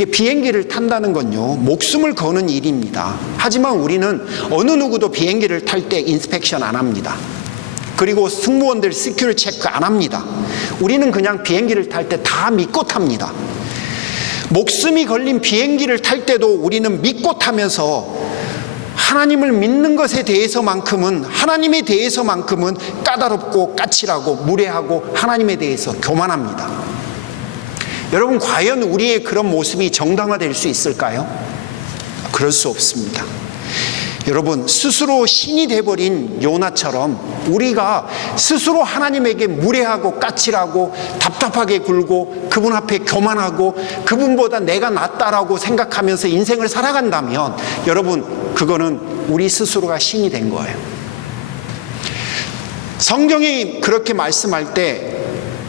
이게 비행기를 탄다는 건요, 목숨을 거는 일입니다. 하지만 우리는 어느 누구도 비행기를 탈 때 인스펙션 안 합니다. 그리고 승무원들 시큐리티 체크 안 합니다. 우리는 그냥 비행기를 탈 때 다 믿고 탑니다. 목숨이 걸린 비행기를 탈 때도 우리는 믿고 타면서 하나님을 믿는 것에 대해서만큼은, 하나님에 대해서만큼은 까다롭고 까칠하고 무례하고 하나님에 대해서 교만합니다. 여러분, 과연 우리의 그런 모습이 정당화될 수 있을까요? 그럴 수 없습니다. 여러분, 스스로 신이 돼버린 요나처럼 우리가 스스로 하나님에게 무례하고 까칠하고 답답하게 굴고 그분 앞에 교만하고 그분보다 내가 낫다라고 생각하면서 인생을 살아간다면 여러분, 그거는 우리 스스로가 신이 된 거예요. 성경이 그렇게 말씀할 때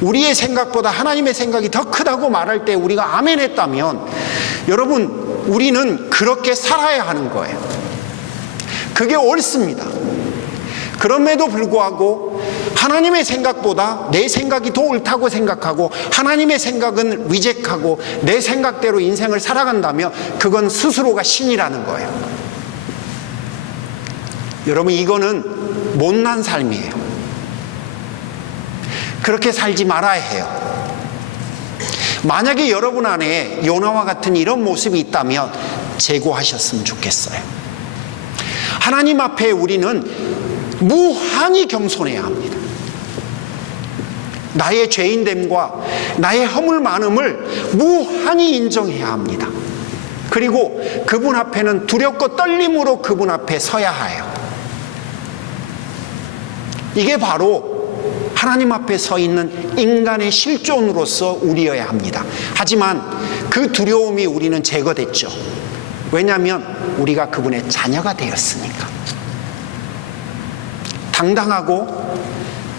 우리의 생각보다 하나님의 생각이 더 크다고 말할 때 우리가 아멘 했다면 여러분, 우리는 그렇게 살아야 하는 거예요. 그게 옳습니다. 그럼에도 불구하고 하나님의 생각보다 내 생각이 더 옳다고 생각하고 하나님의 생각은 리젝하고 내 생각대로 인생을 살아간다면 그건 스스로가 신이라는 거예요. 여러분, 이거는 못난 삶이에요. 그렇게 살지 말아야 해요. 만약에 여러분 안에 요나와 같은 이런 모습이 있다면 제고하셨으면 좋겠어요. 하나님 앞에 우리는 무한히 겸손해야 합니다. 나의 죄인됨과 나의 허물 많음을 무한히 인정해야 합니다. 그리고 그분 앞에는 두렵고 떨림으로 그분 앞에 서야 해요. 이게 바로 하나님 앞에 서 있는 인간의 실존으로서 우리여야 합니다. 하지만 그 두려움이 우리는 제거됐죠. 왜냐하면 우리가 그분의 자녀가 되었으니까. 당당하고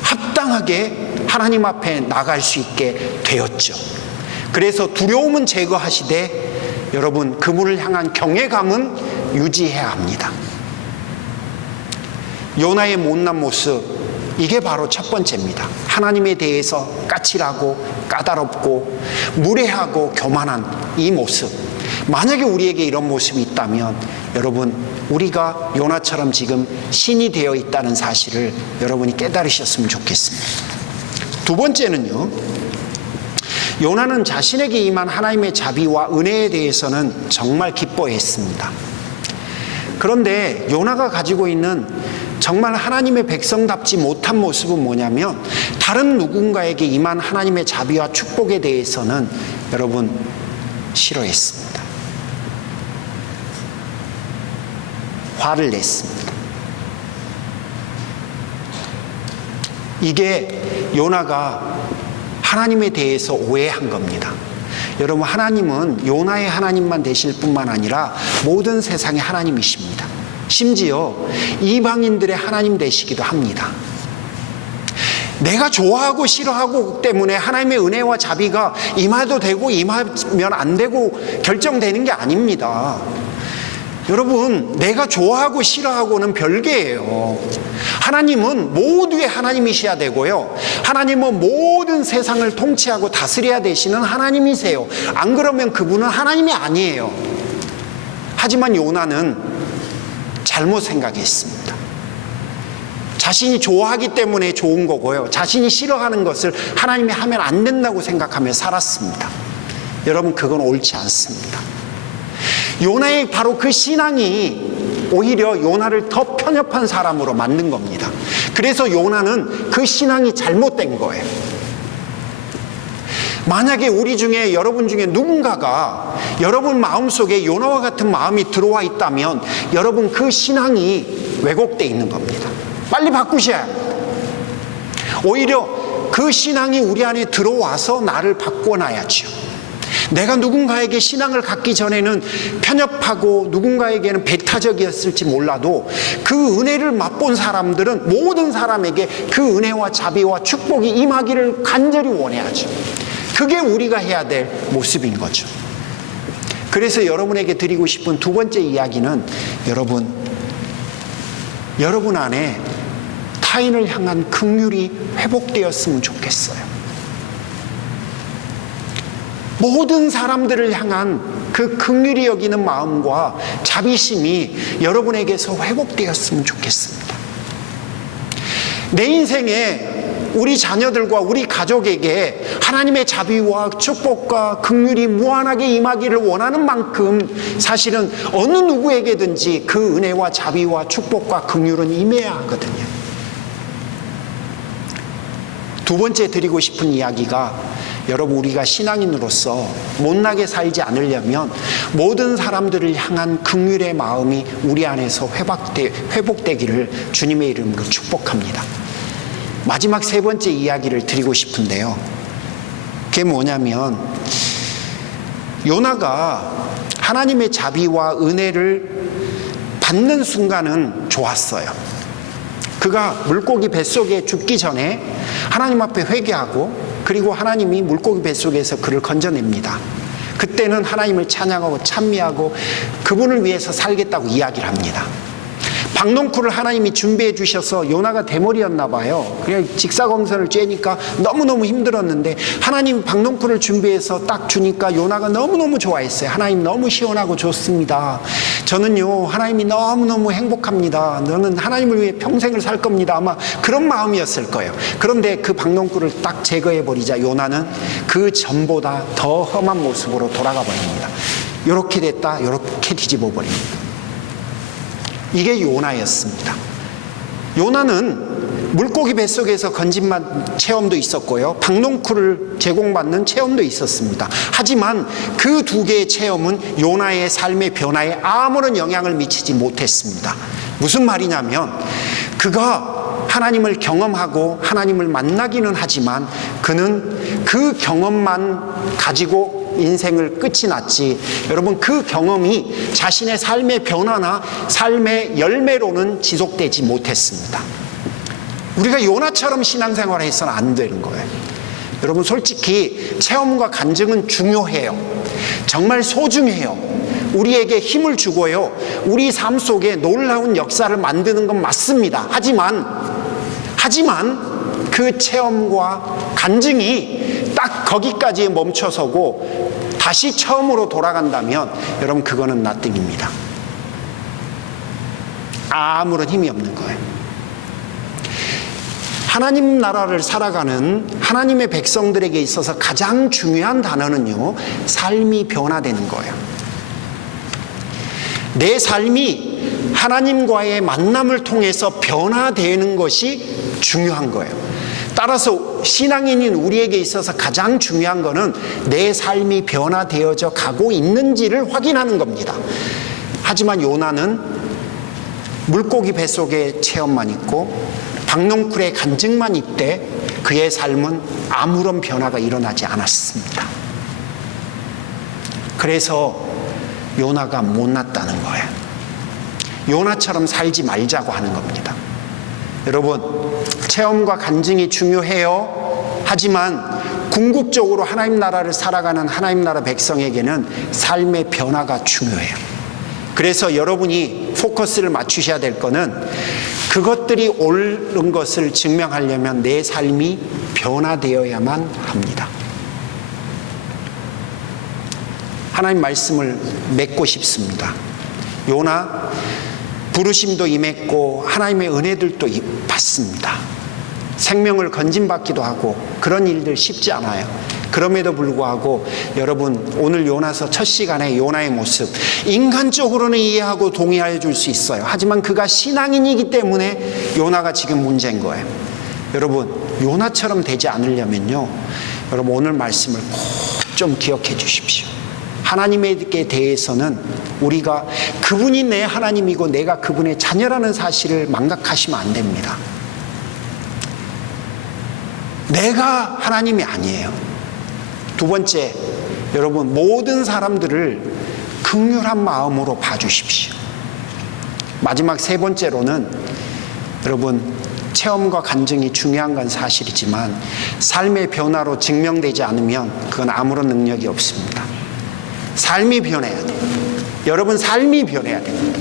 합당하게 하나님 앞에 나갈 수 있게 되었죠. 그래서 두려움은 제거하시되 여러분, 그분을 향한 경외감은 유지해야 합니다. 요나의 못난 모습, 이게 바로 첫 번째입니다. 하나님에 대해서 까칠하고 까다롭고 무례하고 교만한 이 모습. 만약에 우리에게 이런 모습이 있다면 여러분, 우리가 요나처럼 지금 신이 되어 있다는 사실을 여러분이 깨달으셨으면 좋겠습니다. 두 번째는요, 요나는 자신에게 임한 하나님의 자비와 은혜에 대해서는 정말 기뻐했습니다. 그런데 요나가 가지고 있는 정말 하나님의 백성답지 못한 모습은 뭐냐면, 다른 누군가에게 임한 하나님의 자비와 축복에 대해서는 여러분 싫어했습니다. 화를 냈습니다. 이게 요나가 하나님에 대해서 오해한 겁니다. 여러분, 하나님은 요나의 하나님만 되실 뿐만 아니라 모든 세상의 하나님이십니다. 심지어 이방인들의 하나님 되시기도 합니다. 내가 좋아하고 싫어하고 때문에 하나님의 은혜와 자비가 임해도 되고 임하면 안 되고 결정되는 게 아닙니다. 여러분, 내가 좋아하고 싫어하고는 별개예요. 하나님은 모두의 하나님이셔야 되고요, 하나님은 모든 세상을 통치하고 다스려야 되시는 하나님이세요. 안 그러면 그분은 하나님이 아니에요. 하지만 요나는 잘못 생각했습니다. 자신이 좋아하기 때문에 좋은 거고요, 자신이 싫어하는 것을 하나님이 하면 안 된다고 생각하며 살았습니다. 여러분, 그건 옳지 않습니다. 요나의 바로 그 신앙이 오히려 요나를 더 편협한 사람으로 만든 겁니다. 그래서 요나는 그 신앙이 잘못된 거예요. 만약에 우리 중에, 여러분 중에 누군가가 여러분 마음속에 요나와 같은 마음이 들어와 있다면 여러분, 그 신앙이 왜곡되어 있는 겁니다. 빨리 바꾸셔야 합니다. 오히려 그 신앙이 우리 안에 들어와서 나를 바꿔놔야죠. 내가 누군가에게 신앙을 갖기 전에는 편협하고 누군가에게는 배타적이었을지 몰라도 그 은혜를 맛본 사람들은 모든 사람에게 그 은혜와 자비와 축복이 임하기를 간절히 원해야죠. 그게 우리가 해야 될 모습인 거죠. 그래서 여러분에게 드리고 싶은 두 번째 이야기는, 여러분 안에 타인을 향한 긍휼이 회복되었으면 좋겠어요. 모든 사람들을 향한 그 긍휼히 여기는 마음과 자비심이 여러분에게서 회복되었으면 좋겠습니다. 내 인생에 우리 자녀들과 우리 가족에게 하나님의 자비와 축복과 긍휼이 무한하게 임하기를 원하는 만큼 사실은 어느 누구에게든지 그 은혜와 자비와 축복과 긍휼은 임해야 하거든요. 두 번째 드리고 싶은 이야기가, 여러분, 우리가 신앙인으로서 못나게 살지 않으려면 모든 사람들을 향한 긍휼의 마음이 우리 안에서 회복되기를 주님의 이름으로 축복합니다. 마지막 세 번째 이야기를 드리고 싶은데요, 그게 뭐냐면, 요나가 하나님의 자비와 은혜를 받는 순간은 좋았어요. 그가 물고기 뱃속에 죽기 전에 하나님 앞에 회개하고, 그리고 하나님이 물고기 뱃속에서 그를 건져냅니다. 그때는 하나님을 찬양하고 찬미하고 그분을 위해서 살겠다고 이야기를 합니다. 박농쿨을 하나님이 준비해 주셔서 요나가 대머리였나 봐요. 그냥 직사광선을 쬐니까 너무너무 힘들었는데 하나님 박농쿨을 준비해서 딱 주니까 요나가 너무너무 좋아했어요. 하나님 너무 시원하고 좋습니다. 저는요, 하나님이 너무너무 행복합니다. 저는 하나님을 위해 평생을 살 겁니다. 아마 그런 마음이었을 거예요. 그런데 그 박농쿨을 딱 제거해버리자 요나는 그 전보다 더 험한 모습으로 돌아가 버립니다. 요렇게 됐다 요렇게 뒤집어 버립니다. 이게 요나였습니다. 요나는 물고기 뱃속에서 건진만 체험도 있었고요, 박농쿨을 제공받는 체험도 있었습니다. 하지만 그 두 개의 체험은 요나의 삶의 변화에 아무런 영향을 미치지 못했습니다. 무슨 말이냐면, 그가 하나님을 경험하고 하나님을 만나기는 하지만 그는 그 경험만 가지고 인생을 끝이 났지, 여러분, 그 경험이 자신의 삶의 변화나 삶의 열매로는 지속되지 못했습니다. 우리가 요나처럼 신앙생활을 해서는 안 되는 거예요. 여러분, 솔직히 체험과 간증은 중요해요. 정말 소중해요. 우리에게 힘을 주고요, 우리 삶 속에 놀라운 역사를 만드는 건 맞습니다. 하지만 그 체험과 간증이 딱 거기까지에 멈춰서고 다시 처음으로 돌아간다면 여러분, 그거는 나띵입니다. 아무런 힘이 없는 거예요. 하나님 나라를 살아가는 하나님의 백성들에게 있어서 가장 중요한 단어는요, 삶이 변화되는 거예요. 내 삶이 하나님과의 만남을 통해서 변화되는 것이 중요한 거예요. 따라서 신앙인인 우리에게 있어서 가장 중요한 것은 내 삶이 변화되어져 가고 있는지를 확인하는 겁니다. 하지만 요나는 물고기 뱃속의 체험만 있고 박농쿨의 간증만 있대 그의 삶은 아무런 변화가 일어나지 않았습니다. 그래서 요나가 못났다는 거예요. 요나처럼 살지 말자고 하는 겁니다. 여러분, 체험과 간증이 중요해요. 하지만 궁극적으로 하나님 나라를 살아가는 하나님 나라 백성에게는 삶의 변화가 중요해요. 그래서 여러분이 포커스를 맞추셔야 될 거는 그것들이 옳은 것을 증명하려면 내 삶이 변화되어야만 합니다. 하나님 말씀을 맺고 싶습니다. 요나 부르심도 임했고 하나님의 은혜들도 받습니다. 생명을 건진받기도 하고 그런 일들 쉽지 않아요. 그럼에도 불구하고 여러분, 오늘 요나서 첫 시간에 요나의 모습, 인간적으로는 이해하고 동의해 줄 수 있어요. 하지만 그가 신앙인이기 때문에 요나가 지금 문제인 거예요. 여러분, 요나처럼 되지 않으려면요, 여러분 오늘 말씀을 꼭 좀 기억해 주십시오. 하나님에게 대해서는 우리가 그분이 내 하나님이고 내가 그분의 자녀라는 사실을 망각하시면 안 됩니다. 내가 하나님이 아니에요. 두 번째, 여러분 모든 사람들을 긍휼한 마음으로 봐주십시오. 마지막 세 번째로는 여러분, 체험과 간증이 중요한 건 사실이지만 삶의 변화로 증명되지 않으면 그건 아무런 능력이 없습니다. 삶이 변해야 돼요. 여러분, 삶이 변해야 됩니다.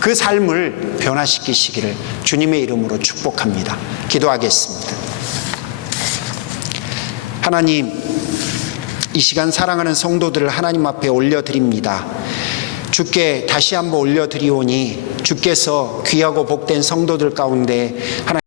그 삶을 변화시키시기를 주님의 이름으로 축복합니다. 기도하겠습니다. 하나님, 이 시간 사랑하는 성도들을 하나님 앞에 올려드립니다. 주께 다시 한번 올려드리오니 주께서 귀하고 복된 성도들 가운데 하나님